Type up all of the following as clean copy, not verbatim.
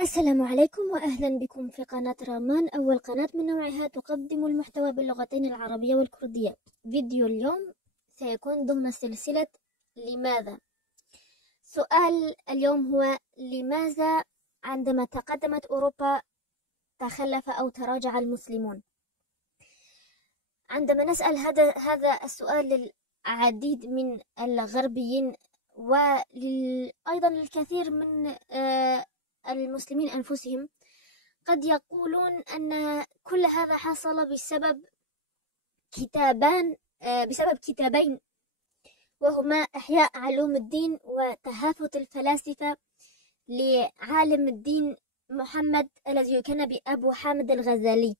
السلام عليكم وأهلا بكم في قناة رامان، أول قناة من نوعها تقدم المحتوى باللغتين العربية والكردية. فيديو اليوم سيكون ضمن سلسلة لماذا. سؤال اليوم هو: لماذا عندما تقدمت أوروبا تخلف أو تراجع المسلمون؟ عندما نسأل هذا السؤال للعديد من الغربيين وأيضا للكثير من المسلمين أنفسهم، قد يقولون أن كل هذا حصل بسبب كتابين، وهما إحياء علوم الدين وتهافت الفلاسفة لعالم الدين محمد الذي يكنى بأبو حامد الغزالي،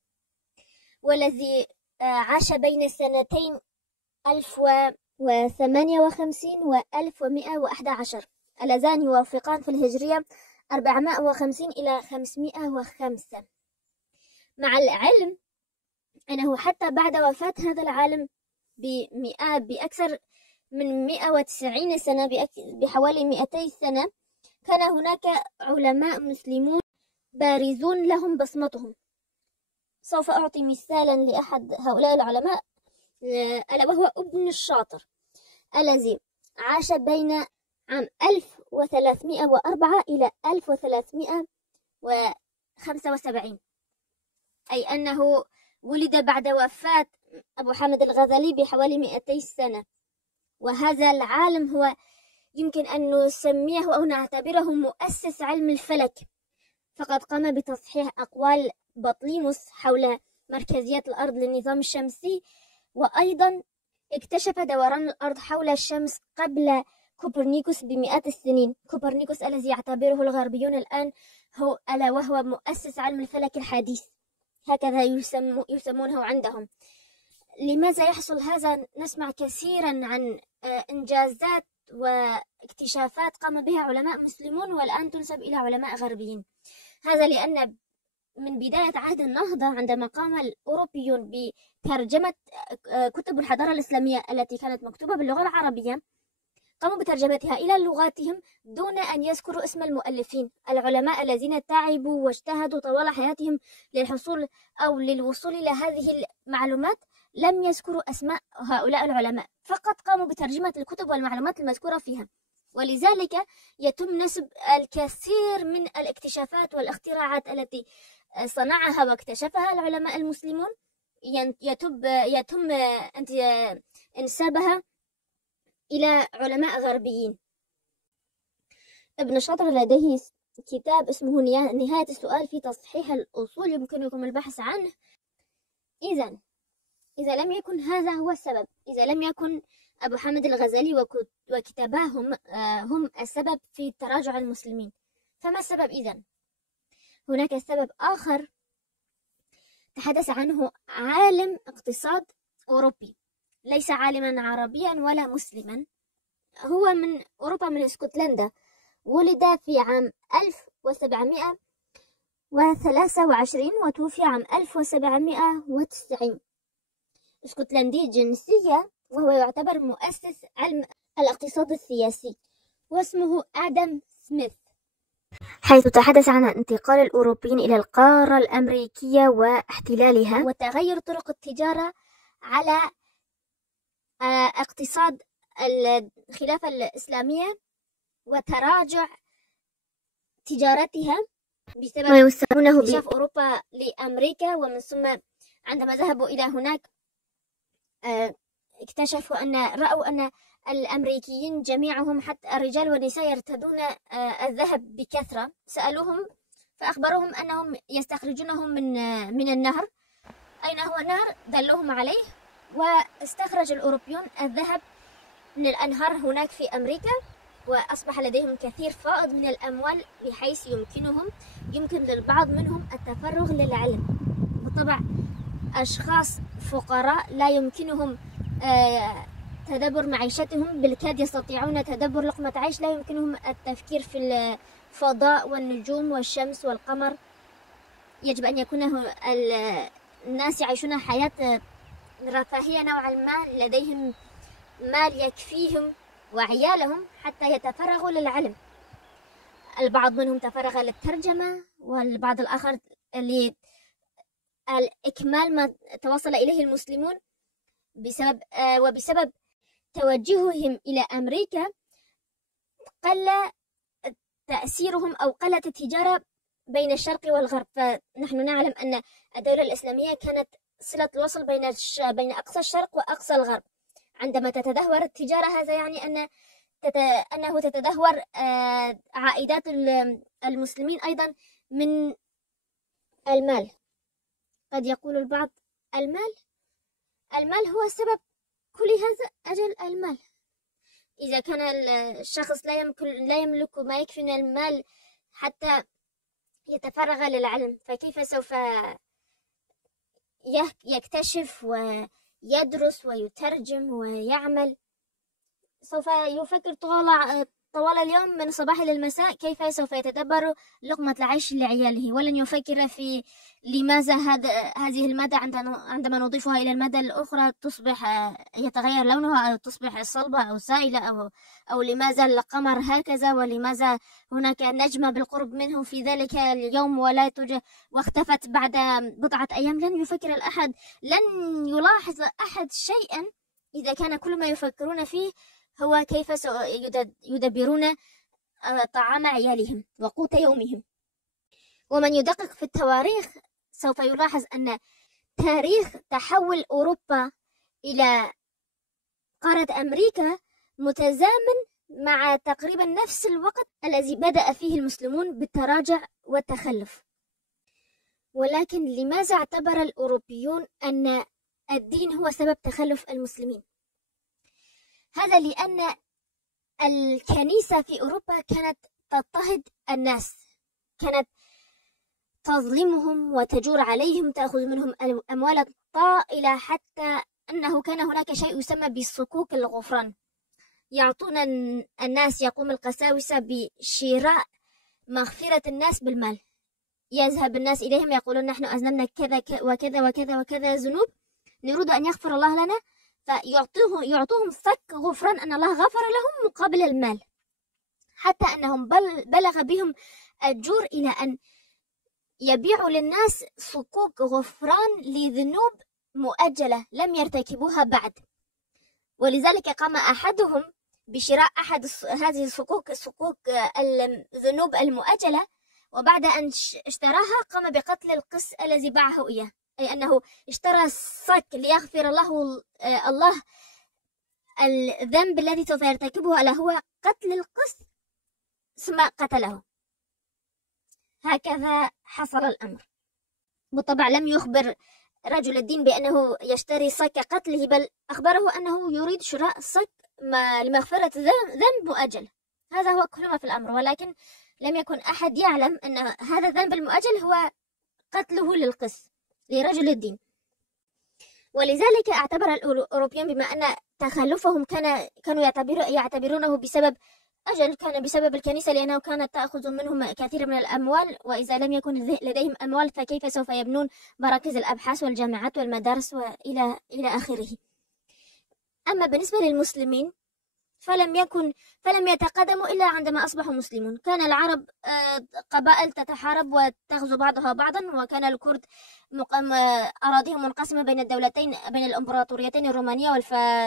والذي عاش بين سنتين 1058 و 1111 اللذان يوافقان في الهجرية 450 إلى 505. مع العلم أنه حتى بعد وفاة هذا العالم بأكثر من 190 سنة، بحوالي 200 سنة، كان هناك علماء مسلمون بارزون لهم بصمتهم. سوف أعطي مثالا لأحد هؤلاء العلماء، ألا وهو ابن الشاطر الذي عاش بين عام 1304 إلى 1375، أي أنه ولد بعد وفاة أبو حامد الغزالي بحوالي 200 سنة. وهذا العالم هو يمكن أن نسميه أو نعتبره مؤسس علم الفلك، فقد قام بتصحيح أقوال بطليموس حول مركزية الأرض للنظام الشمسي، وأيضا اكتشف دوران الأرض حول الشمس قبل كوبرنيكوس بمئات السنين. كوبرنيكوس الذي يعتبره الغربيون الآن هو ألا وهو مؤسس علم الفلك الحديث، هكذا يسمونه عندهم. لماذا يحصل هذا؟ نسمع كثيرا عن إنجازات واكتشافات قام بها علماء مسلمون والآن تنسب إلى علماء غربيين. هذا لأن من بداية عهد النهضة، عندما قام الأوروبيون بترجمة كتب الحضارة الإسلامية التي كانت مكتوبة باللغة العربية، قاموا بترجمتها إلى لغاتهم دون أن يذكروا اسم المؤلفين. العلماء الذين تعبوا واجتهدوا طوال حياتهم للحصول أو للوصول إلى هذه المعلومات لم يذكروا أسماء هؤلاء العلماء، فقط قاموا بترجمة الكتب والمعلومات المذكورة فيها. ولذلك يتم نسب الكثير من الاكتشافات والاختراعات التي صنعها واكتشفها العلماء المسلمون، يتم انسابها إلى علماء غربيين. ابن شاطر لديه كتاب اسمه نهاية السؤال في تصحيح الأصول، يمكنكم البحث عنه. إذا لم يكن هذا هو السبب، إذا لم يكن أبو حامد الغزالي وكتاباه هم السبب في تراجع المسلمين، فما السبب إذن؟ هناك سبب آخر تحدث عنه عالم اقتصاد أوروبي، ليس عالما عربيا ولا مسلما، هو من أوروبا، من اسكتلندا. ولد في عام 1723 وتوفي عام 1790. اسكتلندي الجنسية، وهو يعتبر مؤسس علم الاقتصاد السياسي، واسمه آدم سميث، حيث تحدث عن انتقال الأوروبيين إلى القارة الأمريكية واحتلالها وتغير طرق التجارة على اقتصاد الخلافة الإسلامية وتراجع تجارتها بسبب ما يسمونه اكتشاف أوروبا لأمريكا. ومن ثم عندما ذهبوا إلى هناك اكتشفوا رأوا أن الأمريكيين جميعهم حتى الرجال والنساء يرتدون الذهب بكثرة. سألوهم فأخبروهم أنهم يستخرجونه من النهر. أين هو النهر؟ دلوهم عليه، واستخرج الأوروبيون الذهب من الأنهار هناك في أمريكا، وأصبح لديهم كثير فائض من الأموال، بحيث يمكن للبعض منهم التفرغ للعلم. بالطبع أشخاص فقراء لا يمكنهم تدبر معيشتهم، بالكاد يستطيعون تدبر لقمة عيش، لا يمكنهم التفكير في الفضاء والنجوم والشمس والقمر. يجب أن يكون الناس يعيشون حياة رفاهية نوعا ما، لديهم مال يكفيهم وعيالهم حتى يتفرغوا للعلم. البعض منهم تفرغ للترجمة، والبعض الآخر لإكمال ما توصل إليه المسلمون وبسبب توجههم إلى أمريكا قل تأثيرهم أو قلت التجارة بين الشرق والغرب. فنحن نعلم أن الدولة الإسلامية كانت صلة الوصل بين أقصى الشرق وأقصى الغرب. عندما تتدهور التجارة هذا يعني أنه تتدهور عائدات المسلمين أيضا من المال. قد يقول البعض المال هو سبب كل هذا. أجل المال، إذا كان الشخص لا يملك ما يكفي من المال حتى يتفرغ للعلم، فكيف سوف يكتشف ويدرس ويترجم ويعمل؟ سوف يفكر طوال اليوم من صباح إلى المساء كيف سوف يتدبر لقمة العيش لعياله، ولن يفكر في لماذا هذه المادة عندما نضيفها إلى المادة الأخرى تصبح يتغير لونها أو تصبح صلبة أو سائلة، أو لماذا القمر هكذا، ولماذا هناك نجمة بالقرب منه في ذلك اليوم ولا توجد واختفت بعد بضعة أيام. لن يفكر الأحد، لن يلاحظ أحد شيئا إذا كان كل ما يفكرون فيه هو كيف يدبرون طعام عيالهم وقوت يومهم. ومن يدقق في التواريخ سوف يلاحظ أن تاريخ تحول أوروبا إلى قارة أمريكا متزامن مع تقريبا نفس الوقت الذي بدأ فيه المسلمون بالتراجع والتخلف. ولكن لماذا اعتبر الأوروبيون أن الدين هو سبب تخلف المسلمين؟ هذا لأن الكنيسة في أوروبا كانت تضطهد الناس، كانت تظلمهم وتجور عليهم، تأخذ منهم أموالا طائلة، حتى أنه كان هناك شيء يسمى بالصكوك الغفران. يعطون الناس، يقوم القساوسة بشراء مغفرة الناس بالمال. يذهب الناس إليهم يقولون نحن أذنبنا كذا وكذا وكذا وكذا ذنوب، نريد أن يغفر الله لنا، فيعطوهم صك غفران أن الله غفر لهم مقابل المال، حتى أنهم بلغ بهم الجور إلى أن يبيعوا للناس صكوك غفران لذنوب مؤجلة لم يرتكبوها بعد. ولذلك قام أحدهم بشراء أحد هذه الصكوك، الذنوب المؤجلة، وبعد أن اشتراها قام بقتل القس الذي باعه إياه، أي أنه اشترى الصك ليغفر الله الذنب الذي سوف يرتكبه، ألا هو قتل القس، ثم قتله. هكذا حصل الأمر. بالطبع لم يخبر رجل الدين بأنه يشتري صك قتله، بل أخبره أنه يريد شراء صك لمغفرة ذنب مؤجل. هذا هو كل ما في الأمر، ولكن لم يكن أحد يعلم أن هذا الذنب المؤجل هو قتله للقس لرجل الدين. ولذلك اعتبر الأوروبيون بما أن تخلفهم كانوا يعتبرونه بسبب كان بسبب الكنيسة، لأنه كانت تأخذ منهم كثير من الأموال، وإذا لم يكن لديهم أموال فكيف سوف يبنون مراكز الأبحاث والجامعات والمدارس وإلى آخره. أما بالنسبة للمسلمين فلم يتقدموا إلا عندما أصبحوا مسلمون. كان العرب قبائل تتحارب وتغزو بعضها بعضا، وكان الكرد أراضيهم منقسمة بين الدولتين، بين الإمبراطوريتين الرومانية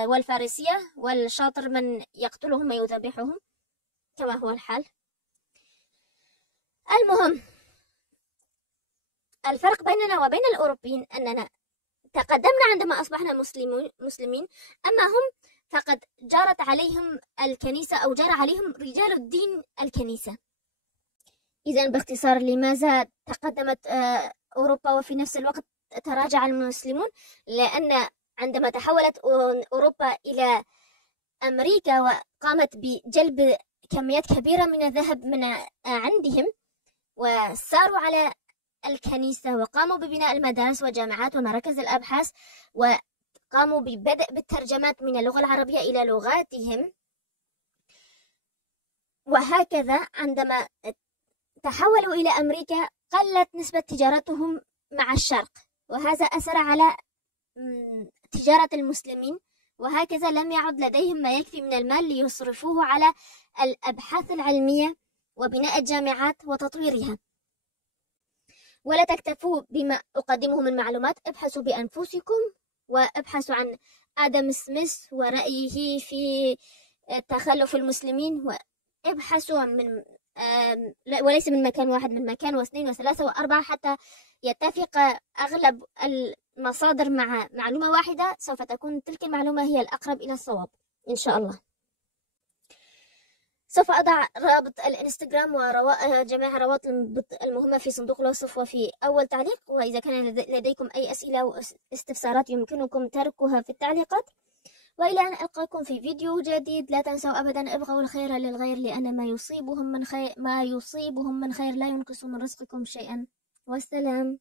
والفارسية، والشاطر من يقتلهم ويذبحهم كما هو الحال. المهم، الفرق بيننا وبين الأوروبيين أننا تقدمنا عندما أصبحنا مسلمين، أما هم فقد جارت عليهم الكنيسة أو جار عليهم رجال الدين الكنيسة. إذن باختصار، لماذا تقدمت أوروبا وفي نفس الوقت تراجع المسلمون؟ لأن عندما تحولت أوروبا إلى أمريكا وقامت بجلب كميات كبيرة من الذهب من عندهم، وساروا على الكنيسة وقاموا ببناء المدارس والجامعات ومراكز الأبحاث، وقاموا ببدء بالترجمات من اللغة العربية إلى لغاتهم. وهكذا عندما تحولوا إلى أمريكا قلت نسبة تجارتهم مع الشرق، وهذا أثر على تجارة المسلمين، وهكذا لم يعد لديهم ما يكفي من المال ليصرفوه على الأبحاث العلمية وبناء الجامعات وتطويرها. ولا تكتفوا بما أقدمه من معلومات، ابحثوا بأنفسكم وابحثوا عن آدم سميث ورأيه في تخلف المسلمين، وابحثوا من وليس من مكان واحد، من مكان واثنين وثلاثة وأربعة حتى يتفق أغلب المصادر مع معلومة واحدة. سوف تكون تلك المعلومة هي الأقرب إلى الصواب إن شاء الله. سوف أضع رابط الإنستغرام وجميع الروابط المهمة في صندوق الوصف وفي أول تعليق، وإذا كان لديكم أي أسئلة واستفسارات يمكنكم تركها في التعليقات. وإلى أن ألقاكم في فيديو جديد، لا تنسوا أبدا ابغوا الخير للغير، لأن ما يصيبهم من خير لا ينقص من رزقكم شيئا. والسلام.